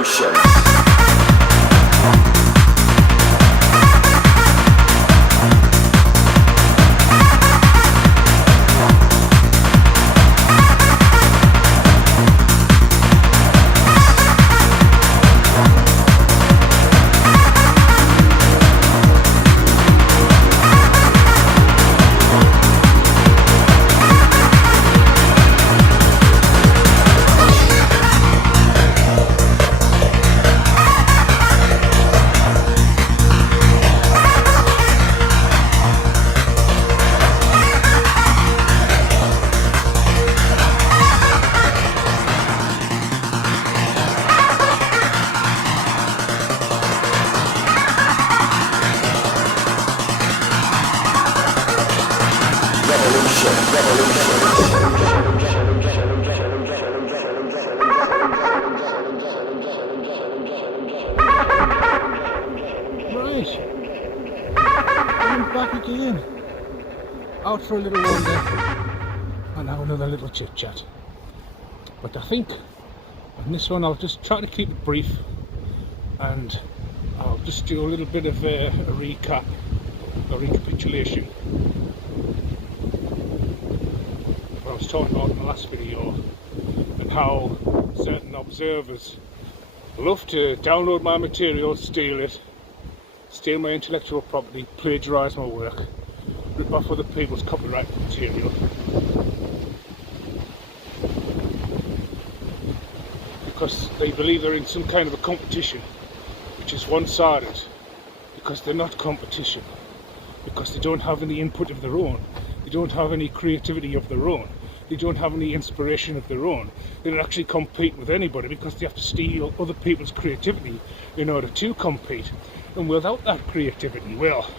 revolution. Right, I'm back again, out for a little wander and now another little chit chat. But I think on this one I'll just try to keep it brief and I'll just do a little bit of a recap, a recapitulation. What I was talking about in the last video and how certain observers love to download my material, steal it, steal my intellectual property, plagiarise my work, rip off other people's copyrighted material, because they believe they're in some kind of a competition which is one-sided, because they're not competition, because they don't have any input of their own, they don't have any creativity of their own, they don't have any inspiration of their own. They don't actually compete with anybody because they have to steal other people's creativity in order to compete. And without that creativity, well,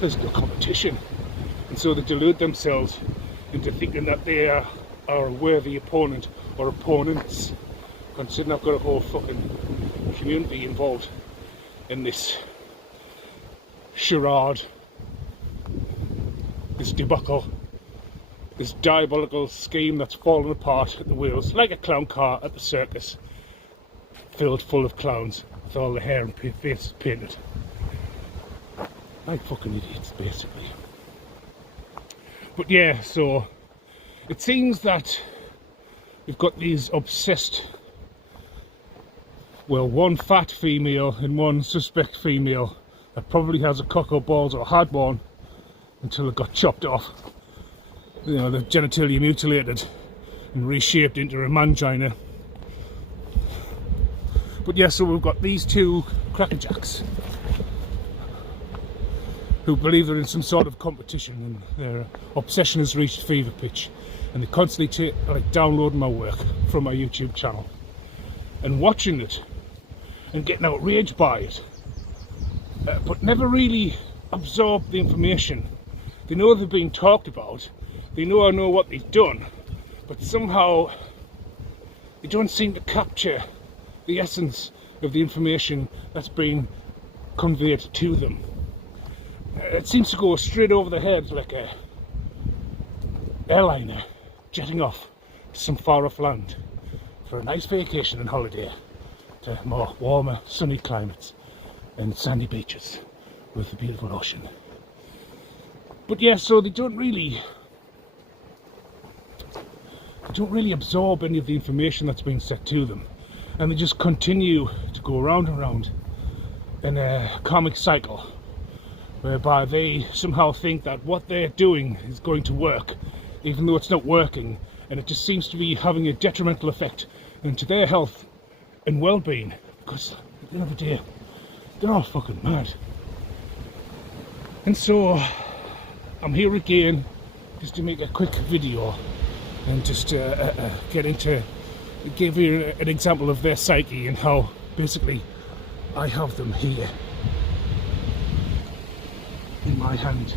there's no competition. And so they delude themselves into thinking that they are a worthy opponent or opponents, considering I've got a whole fucking community involved in this charade, this debacle, this diabolical scheme that's fallen apart at the wheels, like a clown car at the circus, filled full of clowns with all the hair and faces painted. Like fucking idiots, basically. But yeah, so it seems that we've got these obsessed, well, one fat female and one suspect female that probably has a cock or balls or had one until it got chopped off. You know, the genitalia mutilated and reshaped into a mangina. But yeah, so we've got these two crackerjacks who believe they're in some sort of competition and their obsession has reached fever pitch, and they constantly downloading my work from my YouTube channel and watching it and getting outraged by it, but never really absorb the information. They know they've been talked about, they know I know what they've done, but somehow they don't seem to capture the essence of the information that's been conveyed to them. It seems to go straight over their heads like a airliner jetting off to some far off land for a nice vacation and holiday to more warmer, sunny climates and sandy beaches with the beautiful ocean. But yeah, so they don't really absorb any of the information that's being said to them, and they just continue to go round and round in a karmic cycle whereby they somehow think that what they're doing is going to work even though it's not working, and it just seems to be having a detrimental effect into their health and well-being, because at the end of the day they're all fucking mad. And so I'm here again just to make a quick video and just get into, give you an example of their psyche and how basically I have them here in my hand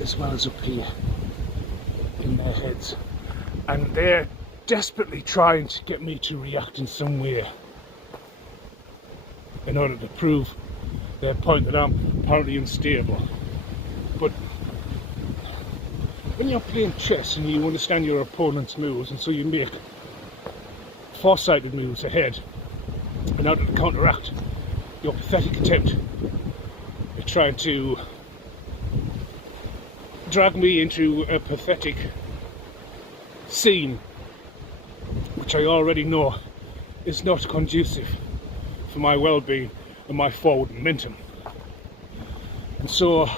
as well as up here in their heads, and they're desperately trying to get me to react in some way in order to prove their point that I'm apparently unstable. But when you're playing chess and you understand your opponent's moves, and so you make foresighted moves ahead in order to counteract your pathetic attempt at trying to drag me into a pathetic scene which I already know is not conducive for my well-being and my forward momentum. And so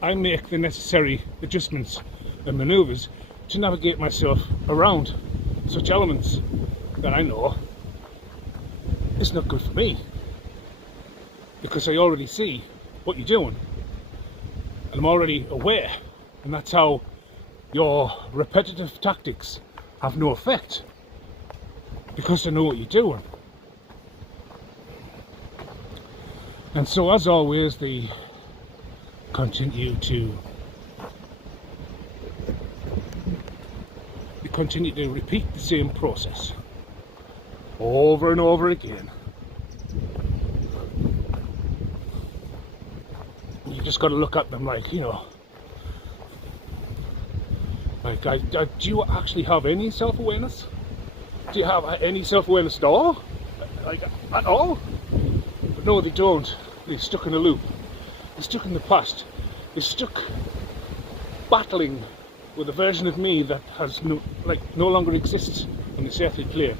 I make the necessary adjustments and manoeuvres to navigate myself around such elements that I know is not good for me, because I already see what you're doing and I'm already aware, and that's how your repetitive tactics have no effect, because I know what you're doing. And so, as always, they continue to repeat the same process over and over again. You just got to look at them like, you know, like, do you actually have any self-awareness? Do you have any self-awareness at all? Like, at all? But no, they don't. They're stuck in a loop. They're stuck in the past. They're stuck battling with a version of me that has no longer exists on this earthly plane.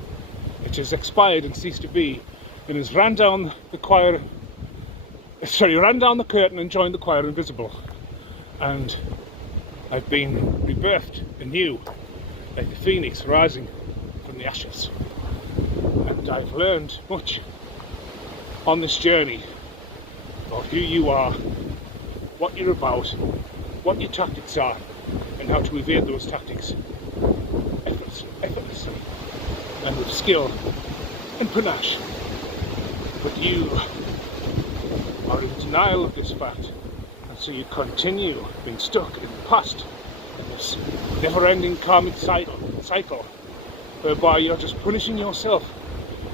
It has expired and ceased to be, and has ran down the curtain and joined the choir invisible. And I've been rebirthed anew, like the phoenix rising from the ashes. And I've learned much on this journey about who you are, what you're about, what your tactics are, and how to evade those tactics effortlessly and with skill and panache. But you are in denial of this fact, and so you continue being stuck in the past, in this never-ending karmic cycle whereby you're just punishing yourself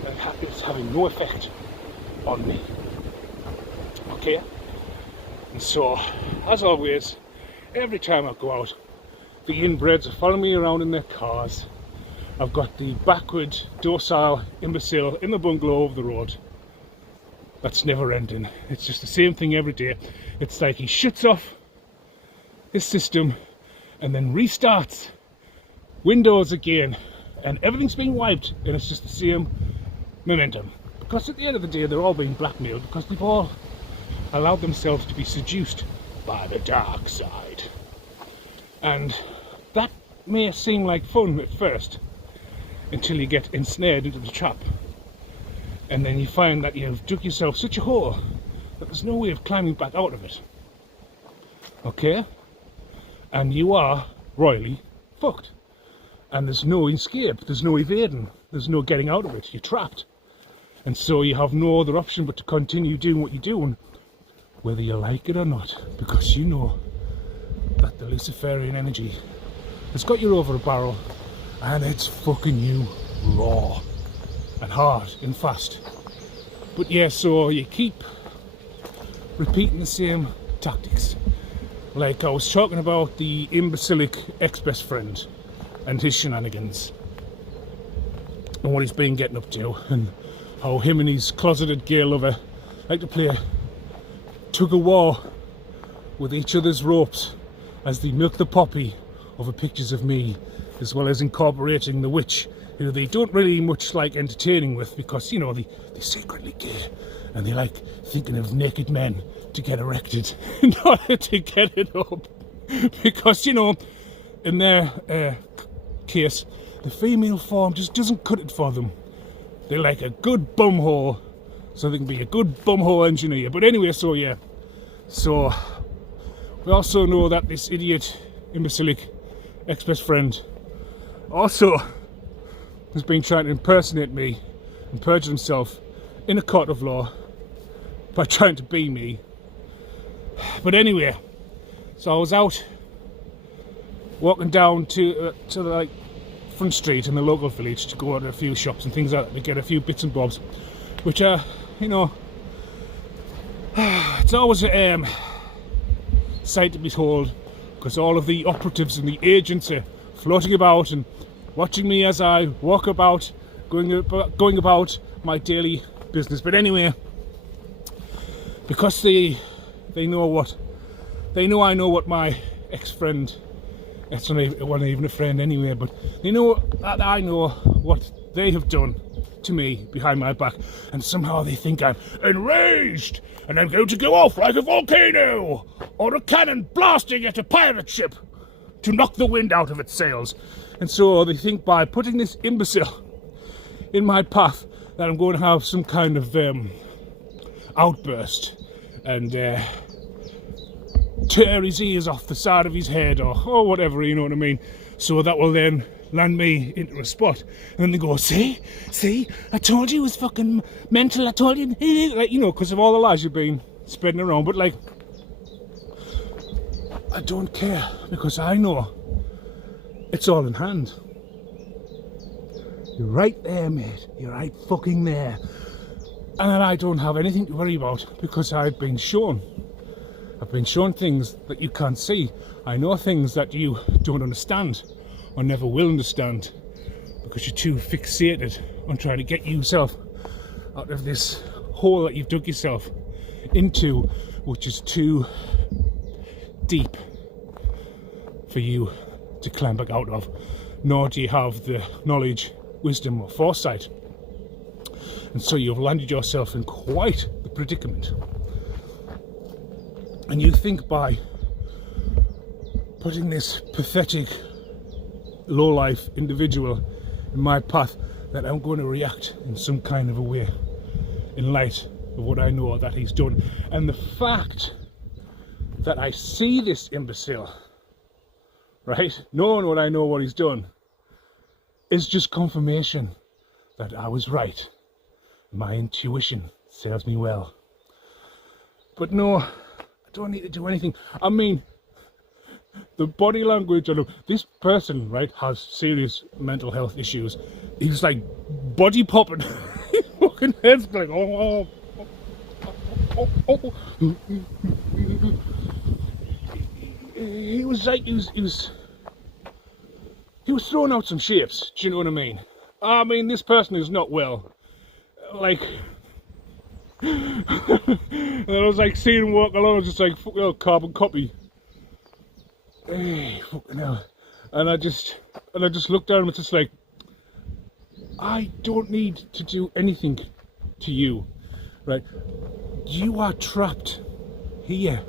and it's having no effect on me. Okay? And so, as always, every time I go out, the inbreds are following me around in their cars. I've got the backward, docile imbecile in the bungalow over the road. That's never ending. It's just the same thing every day. It's like he shuts off his system and then restarts Windows again, and everything's been wiped, and it's just the same momentum. Because at the end of the day, they're all being blackmailed because they've all allowed themselves to be seduced by the dark side. And that may seem like fun at first, until you get ensnared into the trap. And then you find that you've dug yourself such a hole that there's no way of climbing back out of it. Okay? And you are royally fucked. And there's no escape, there's no evading, there's no getting out of it, you're trapped. And so you have no other option but to continue doing what you're doing, whether you like it or not, because you know that the Luciferian energy has got you over a barrel, and it's fucking you raw and hard and fast. But yeah, so you keep repeating the same tactics. Like I was talking about the imbecilic ex-best friend and his shenanigans and what he's been getting up to, and how him and his closeted gay lover like to play tug-of-war with each other's ropes as they milk the poppy over pictures of me, as well as incorporating the witch, who they don't really much like entertaining with, because, you know, they're secretly gay and they like thinking of naked men to get erected in order to get it up. Because, you know, in their case, the female form just doesn't cut it for them. They like a good bumhole, so they can be a good bumhole engineer. But anyway, so yeah. So, we also know that this idiot, imbecilic ex-best friend also has been trying to impersonate me and perjure himself in a court of law by trying to be me. But anyway, so I was out walking down to the like front street in the local village to go to a few shops and things like that to get a few bits and bobs, which are, you know, it's always a sight to behold, because all of the operatives and the agents are floating about and watching me as I walk about, going about my daily business. But anyway, because they know I know what my ex-friend, it wasn't even a friend anyway, but they know that I know what they have done to me behind my back, and somehow they think I'm enraged and I'm going to go off like a volcano or a cannon blasting at a pirate ship to knock the wind out of its sails. And so they think by putting this imbecile in my path that I'm going to have some kind of outburst and tear his ears off the side of his head or whatever, you know what I mean? So that will then land me into a spot. And then they go, see, I told you it was fucking mental, I told you, like, you know, because of all the lies you've been spreading around. But like, I don't care, because I know it's all in hand. You're right there, mate. You're right fucking there. And then I don't have anything to worry about, because I've been shown things that you can't see. I know things that you don't understand or never will understand, because you're too fixated on trying to get yourself out of this hole that you've dug yourself into, which is too deep for you to climb back out of, nor do you have the knowledge, wisdom or foresight. And so you've landed yourself in quite the predicament. And you think by putting this pathetic, low-life individual in my path that I'm going to react in some kind of a way in light of what I know that he's done. And the fact that I see this imbecile, right, knowing what I know what he's done, is just confirmation that I was right. My intuition serves me well. But no, I don't need to do anything. I mean, the body language, I know this person, right, has serious mental health issues. He's like body popping. His fucking head's like, oh. He was like, he was throwing out some shapes. Do you know what I mean? I mean, this person is not well. Like, and I was like seeing him walk along, I was just like, fuck hell, carbon copy. Hey, fucking hell. And I just looked down and was just like, I don't need to do anything to you, right? You are trapped here,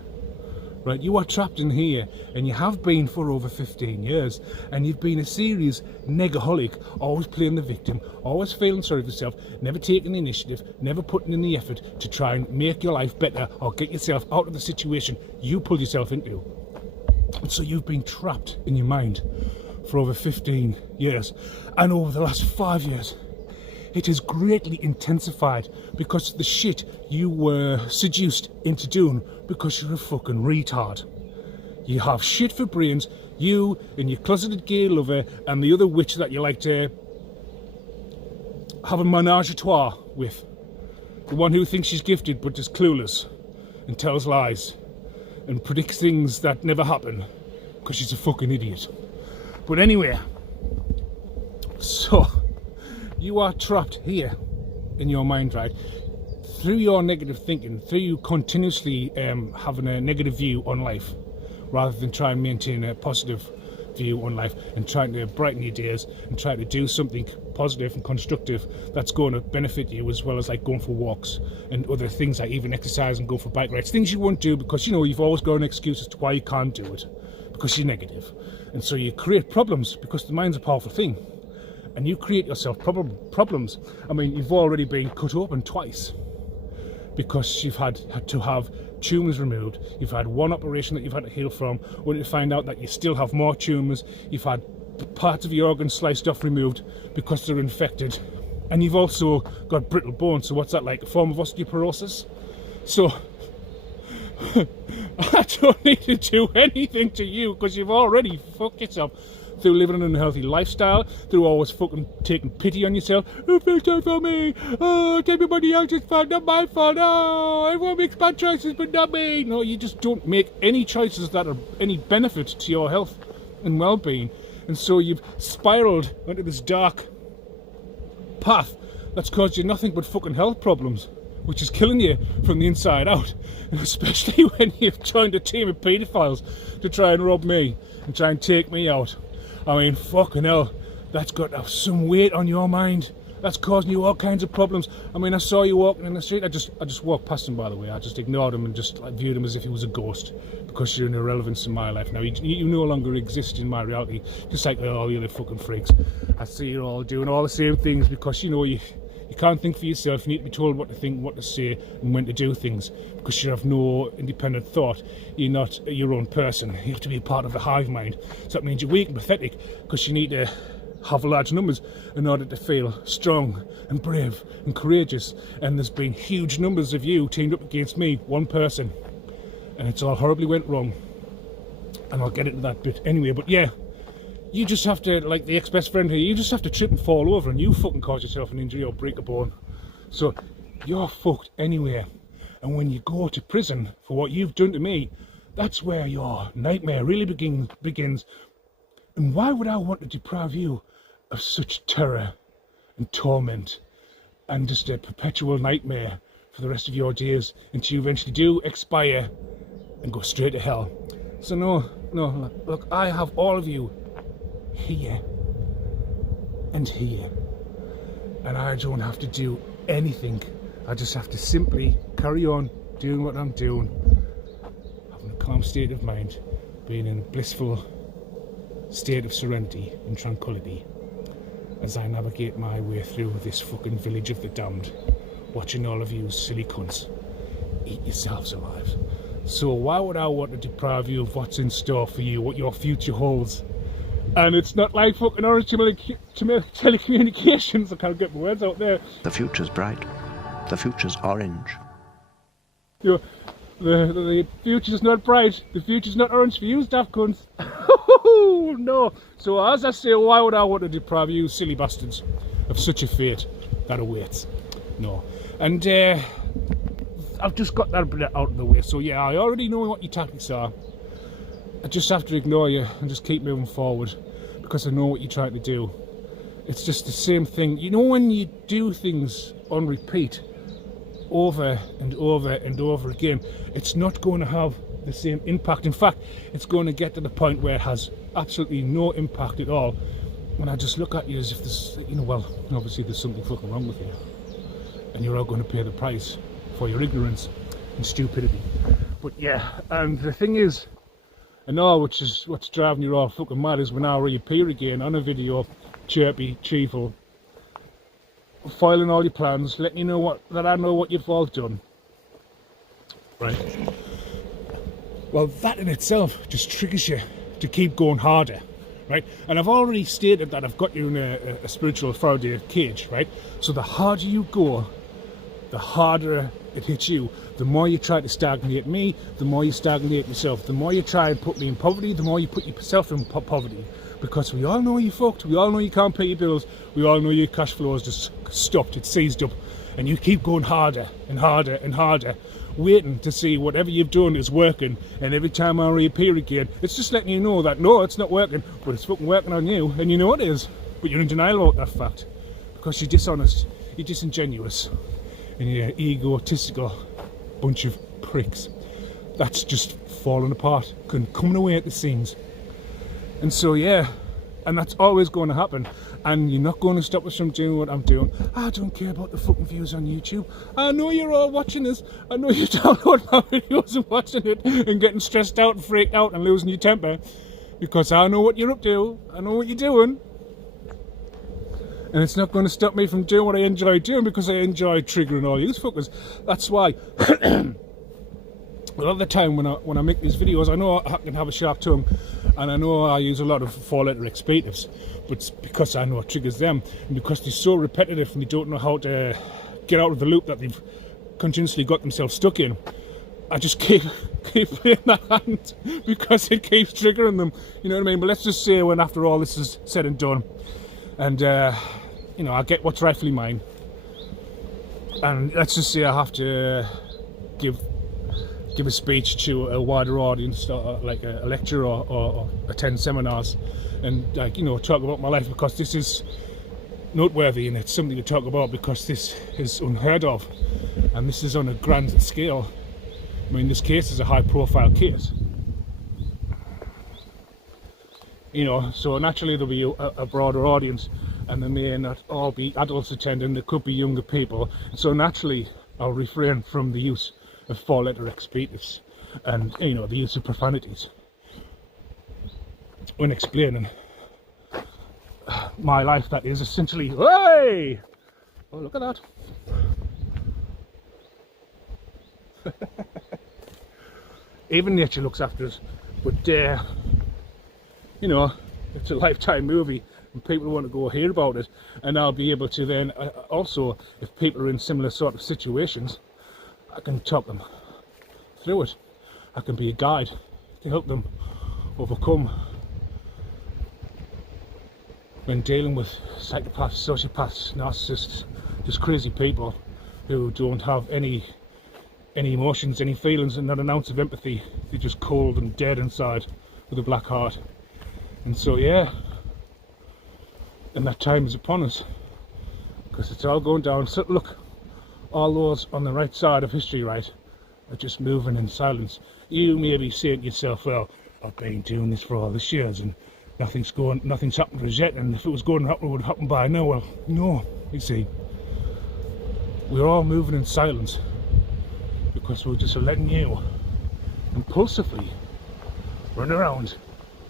right? You are trapped in here, and you have been for over 15 years, and you've been a serious negaholic, always playing the victim, always feeling sorry for yourself, never taking the initiative, never putting in the effort to try and make your life better or get yourself out of the situation you pulled yourself into. And so you've been trapped in your mind for over 15 years, and over the last 5 years it has greatly intensified because of the shit you were seduced into doing because you're a fucking retard. You have shit for brains, you and your closeted gay lover and the other witch that you like to have a menage a trois with. The one who thinks she's gifted but is clueless and tells lies and predicts things that never happen because she's a fucking idiot. But anyway, so you are trapped here in your mind, right? Through your negative thinking, through you continuously having a negative view on life, rather than try and maintain a positive view on life and trying to brighten your days and try to do something positive and constructive that's going to benefit you, as well as like going for walks and other things like even exercise and go for bike rides, things you won't do because, you know, you've always got an excuse as to why you can't do it, because you're negative. And so you create problems because the mind's a powerful thing, and you create yourself problems. I mean, you've already been cut open twice because you've had to have tumours removed. You've had one operation that you've had to heal from, only to find out that you still have more tumours. You've had parts of your organs sliced off, removed because they're infected, and you've also got brittle bones. So what's that, like a form of osteoporosis? So I don't need to do anything to you because you've already fucked yourself through living an unhealthy lifestyle, through always fucking taking pity on yourself. Oh, feel sorry for me. Oh, it's everybody else's fault, not my fault. Oh, everyone makes bad choices, but not me. No, you just don't make any choices that are any benefit to your health and well-being. And so you've spiraled into this dark path that's caused you nothing but fucking health problems, which is killing you from the inside out. And especially when you've joined a team of paedophiles to try and rob me and try and take me out. I mean, fucking hell, that's got to have some weight on your mind. That's causing you all kinds of problems. I mean, I saw you walking in the street. I just walked past him, by the way. I just ignored him and just viewed him as if he was a ghost, because you're an irrelevance in my life now. You no longer exist in my reality, just like all the other fucking freaks. I see you all doing all the same things because, you know, you can't think for yourself. You need to be told what to think, what to say, and when to do things, because you have no independent thought. You're not your own person. You have to be a part of the hive mind. So that means you're weak and pathetic, because you need to have large numbers in order to feel strong and brave and courageous. And there's been huge numbers of you teamed up against me, one person, and it's all horribly went wrong. And I'll get into that bit anyway. But yeah, you just have to, like the ex-best friend here, you just have to trip and fall over and you fucking cause yourself an injury or break a bone. So you're fucked anyway. And when you go to prison for what you've done to me, that's where your nightmare really begins. And why would I want to deprive you of such terror and torment and just a perpetual nightmare for the rest of your days until you eventually do expire and go straight to hell? So no, look, I have all of you here and here, and I don't have to do anything. I just have to simply carry on doing what I'm doing, having a calm state of mind, being in a blissful state of serenity and tranquility as I navigate my way through this fucking village of the damned, watching all of you silly cunts eat yourselves alive. So why would I want to deprive you of what's in store for you, what your future holds? And it's not like fucking Orange Telecommunications. I can't get my words out there. The future's bright. The future's orange. You know, the future's not bright. The future's not orange for you, daft cunts. No. So as I say, why would I want to deprive you silly bastards of such a fate that awaits? No. And I've just got that bit out of the way. So yeah, I already know what your tactics are. I just have to ignore you and just keep moving forward, because I know what you're trying to do. It's just the same thing. You know, when you do things on repeat over and over and over again, it's not going to have the same impact. In fact, it's going to get to the point where it has absolutely no impact at all. When I just look at you as if there's, you know, well, obviously there's something fucking wrong with you, and you're all going to pay the price for your ignorance and stupidity. But yeah, and the thing is, and all, which is what's driving you all fucking mad, is when I reappear again on a video, chirpy, cheerful, foiling all your plans, letting you know that I know what you've all done. Right. Well, that in itself just triggers you to keep going harder, right? And I've already stated that I've got you in a spiritual Faraday cage, right? So the harder you go, the harder it hits you. The more you try to stagnate me, the more you stagnate yourself. The more you try and put me in poverty, the more you put yourself in poverty. Because we all know you're fucked, we all know you can't pay your bills, we all know your cash flow is just stopped, it's seized up. And you keep going harder and harder and harder, waiting to see whatever you've done is working. And every time I reappear again, it's just letting you know that no, it's not working, but it's fucking working on you, and you know it is. But you're in denial about that fact, because you're dishonest, you're disingenuous, and you're egotistical bunch of pricks. That's just falling apart, coming away at the seams. And so yeah, and that's always going to happen, and you're not going to stop us from doing what I'm doing. I don't care about the fucking views on YouTube. I know you're all watching this. I know you download my videos and watching it and getting stressed out and freaked out and losing your temper, because I know what you're up to. I know what you're doing. And it's not going to stop me from doing what I enjoy doing, because I enjoy triggering all you fuckers. That's why a lot of the time when I make these videos, I know I can have a sharp tongue, and I know I use a lot of four-letter expletives, but it's because I know it triggers them, and because they're so repetitive and they don't know how to get out of the loop that they've continuously got themselves stuck in. I just keep playing that hand because it keeps triggering them. You know what I mean? But let's just say, when after all this is said and done, and you know, I get what's rightfully mine, and let's just say I have to give a speech to a wider audience, like a lecture or attend seminars, and, like, you know, talk about my life, because this is noteworthy, and it's something to talk about because this is unheard of, and this is on a grand scale. I mean, this case is a high-profile case, you know, so naturally there'll be a broader audience, and there may not all be adults attending. There could be younger people, so naturally I'll refrain from the use of four-letter expletives and, you know, the use of profanities when explaining my life. That is essentially, hey, oh, look at that. Even nature looks after us, but you know, it's a Lifetime movie and people want to go hear about it, and I'll be able to then also, if people are in similar sort of situations, I can talk them through it. I can be a guide to help them overcome when dealing with psychopaths, sociopaths, narcissists, just crazy people who don't have any emotions, any feelings, and not an ounce of empathy. They're just cold and dead inside with a black heart. And so, yeah, and that time is upon us, because it's all going down. So look, all those on the right side of history, right, are just moving in silence. You may be saying to yourself, well, I've been doing this for all these years and nothing's happened to us yet, and if it was going to happen, it would happen by now. Well, no, you see, we're all moving in silence because we're just letting you impulsively run around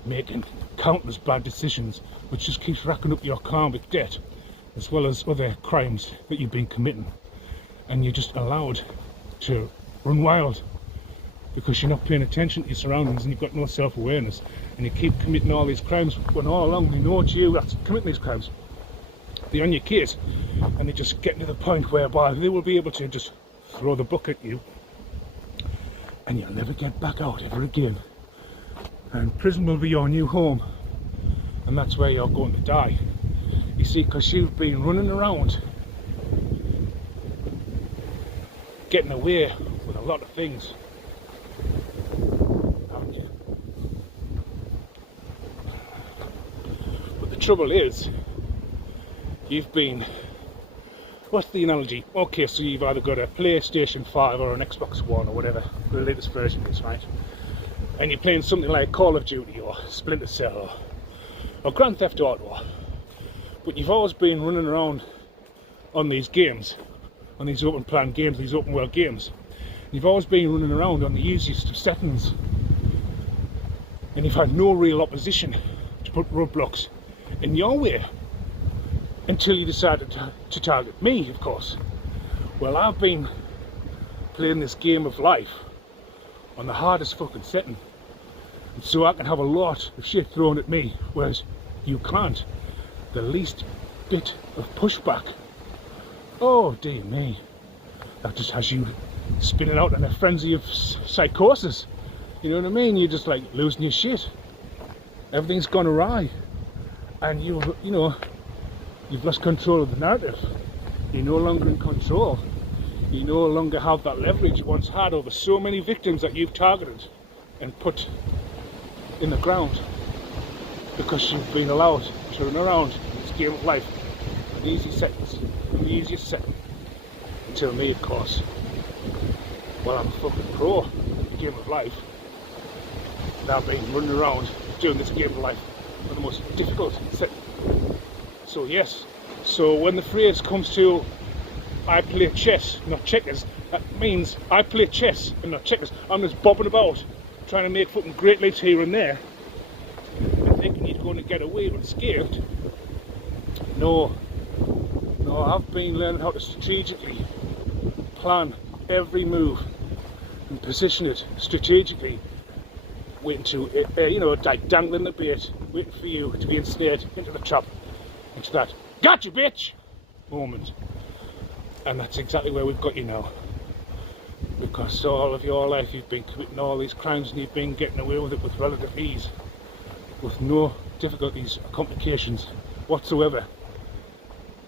making countless bad decisions, which just keeps racking up your karmic debt, as well as other crimes that you've been committing, and you're just allowed to run wild because you're not paying attention to your surroundings and you've got no self-awareness, and you keep committing all these crimes when all along they know it's you that's committing these crimes. They're on your case, and they're just getting to the point whereby they will be able to just throw the book at you and you'll never get back out ever again, and prison will be your new home, and that's where you're going to die. You see, because you've been running around getting away with a lot of things, haven't you? But the trouble is, you've been, what's the analogy? Okay, so you've either got a PlayStation 5 or an Xbox One or whatever the latest version is, right? And you're playing something like Call of Duty or Splinter Cell or Grand Theft Auto, but you've always been running around on these games, on these open plan games, these open world games. You've always been running around on the easiest of settings, and you've had no real opposition to put roadblocks in your way until you decided to target me, of course. Well, I've been playing this game of life on the hardest fucking setting, and so I can have a lot of shit thrown at me, whereas you can't. The least bit of pushback, oh dear me, that just has you spinning out in a frenzy of psychosis. You know what I mean? You're just like losing your shit. Everything's gone awry, and you've lost control of the narrative. You're no longer in control. You no longer have that leverage you once had over so many victims that you've targeted and put in the ground, because you've been allowed to run around in this game of life in easy settings, in the easiest setting, until me, of course. Well, I'm a fucking pro in the game of life, and I've been running around doing this game of life for the most difficult setting. So yes, so when the phrase comes to I play chess, not checkers, that means I play chess and not checkers. I'm just bobbing about, trying to make fucking great leaps here and there, and thinking you're going to get away unscathed. No, I've been learning how to strategically plan every move and position it strategically, waiting to, like dangling the bait, waiting for you to be ensnared into the trap, into that "gotcha bitch" moment. And that's exactly where we've got you now, because all of your life you've been committing all these crimes and you've been getting away with it with relative ease, with no difficulties or complications whatsoever,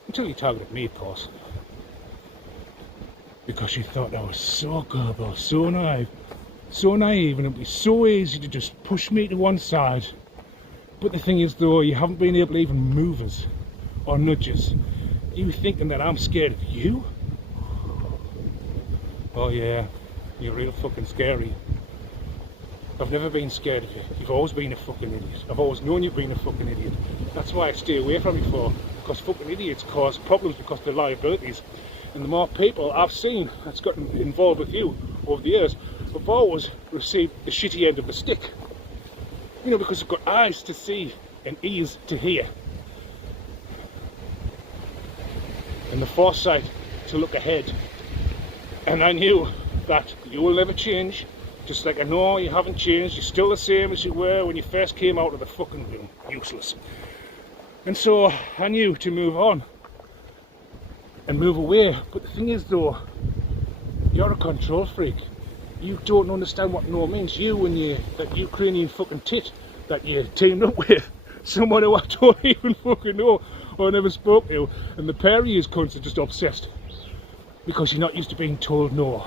until you targeted me, of course, because you thought I was so gullible, so naive, and it'd be so easy to just push me to one side. But the thing is, though, you haven't been able to even move us or nudges. You thinking that I'm scared of you? Oh yeah, you're real fucking scary. I've never been scared of you. You've always been a fucking idiot. I've always known you've been a fucking idiot. That's why I stay away from you for. Because fucking idiots cause problems because of their liabilities. And the more people I've seen that's gotten involved with you over the years, have always received the shitty end of the stick. You know, because they've got eyes to see and ears to hear. And the foresight to look ahead. And I knew that you will never change. Just like I know you haven't changed, you're still the same as you were when you first came out of the fucking room. Useless. And so I knew to move on and move away. But the thing is though, you're a control freak. You don't understand what no means. You and that Ukrainian fucking tit that you teamed up with, someone who I don't even fucking know or never spoke to, and the pair of you cunts are just obsessed. Because you're not used to being told no.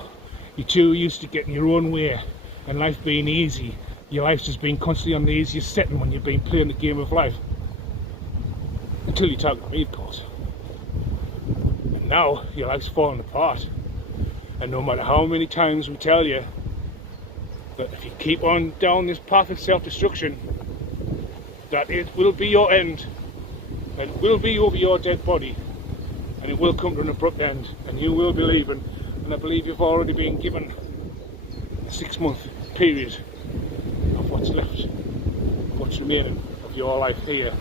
You're too used to getting your own way and life being easy. Your life's just been constantly on the easiest setting when you've been playing the game of life. Until you talk to me, of course. And now your life's falling apart. And no matter how many times we tell you that if you keep on down this path of self-destruction, that it will be your end. And it will be over your dead body. And it will come to an abrupt end. And you will be leaving. And I believe you've already been given a 6-month period of what's left, what's remaining of your life here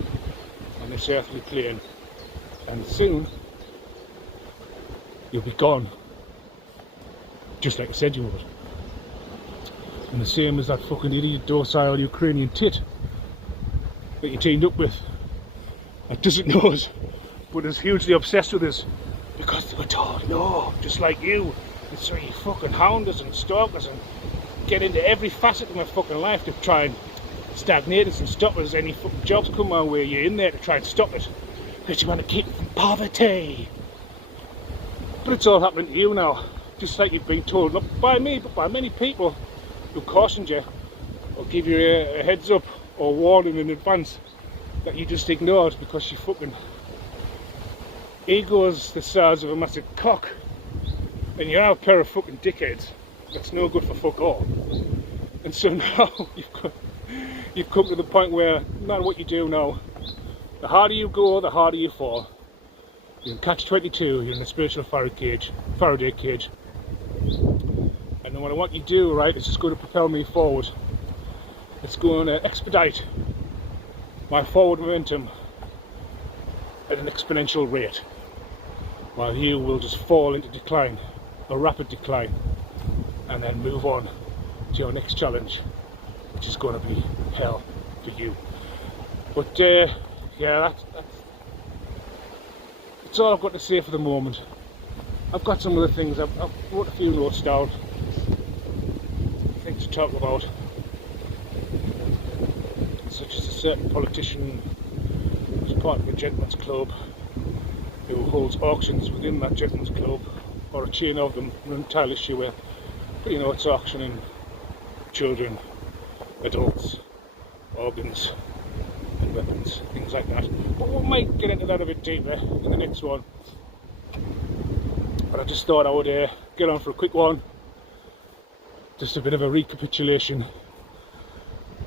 on this earthly plane. And soon, you'll be gone. Just like I said you would. And the same as that fucking idiot docile Ukrainian tit that you teamed up with. That doesn't know us, but is hugely obsessed with us. Because they were told no, just like you. And so you fucking hound us and stalk us and get into every facet of my fucking life to try and stagnate us and stop us. Any fucking jobs come our way, you're in there to try and stop it. Because you want to keep it from poverty. But it's all happening to you now. Just like you've been told, not by me, but by many people who cautioned you or give you a heads up or warning in advance that you just ignored because you fucking ego's the size of a massive cock, and you're a pair of fucking dickheads that's no good for fuck all. And so now you've come to the point where no matter what you do now, the harder you go, the harder you fall. You're in catch-22, you're in a spiritual Faraday cage. And no matter what you do, right, it's just going to propel me forward. It's going to expedite my forward momentum at an exponential rate, while you will just fall into decline, a rapid decline, and then move on to your next challenge, which is going to be hell for you. But yeah, that's all I've got to say for the moment. I've got some other things. I've wrote a few notes down, things to talk about, such as a certain politician who's part of a gentleman's club who holds auctions within that gentleman's club, or a chain of them. I'm not entirely sure, but you know, it's auctioning children, adults, organs and weapons, things like that. But we might get into that a bit deeper in the next one. But I just thought I would get on for a quick one, just a bit of a recapitulation,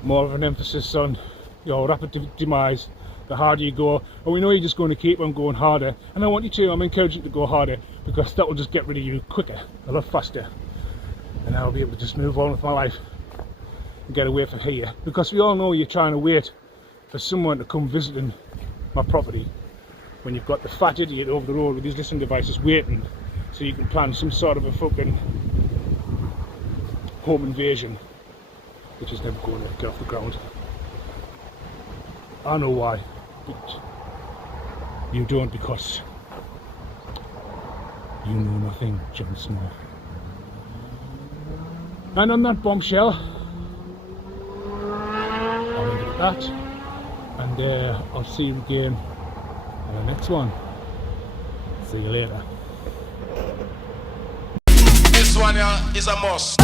more of an emphasis on your rapid demise. The harder you go, and we know you're just going to keep on going harder, and I want you to, I'm encouraging you to go harder, because that will just get rid of you quicker, a lot faster, and I'll be able to just move on with my life and get away from here. Because we all know you're trying to wait for someone to come visiting my property when you've got the fat idiot over the road with his listening devices waiting so you can plan some sort of a fucking home invasion, which is never going to get off the ground. I know why, but you don't, because you know nothing, Jon Snow. And on that bombshell, I'll leave it at that, and I'll see you again on the next one. See you later. This one is a must.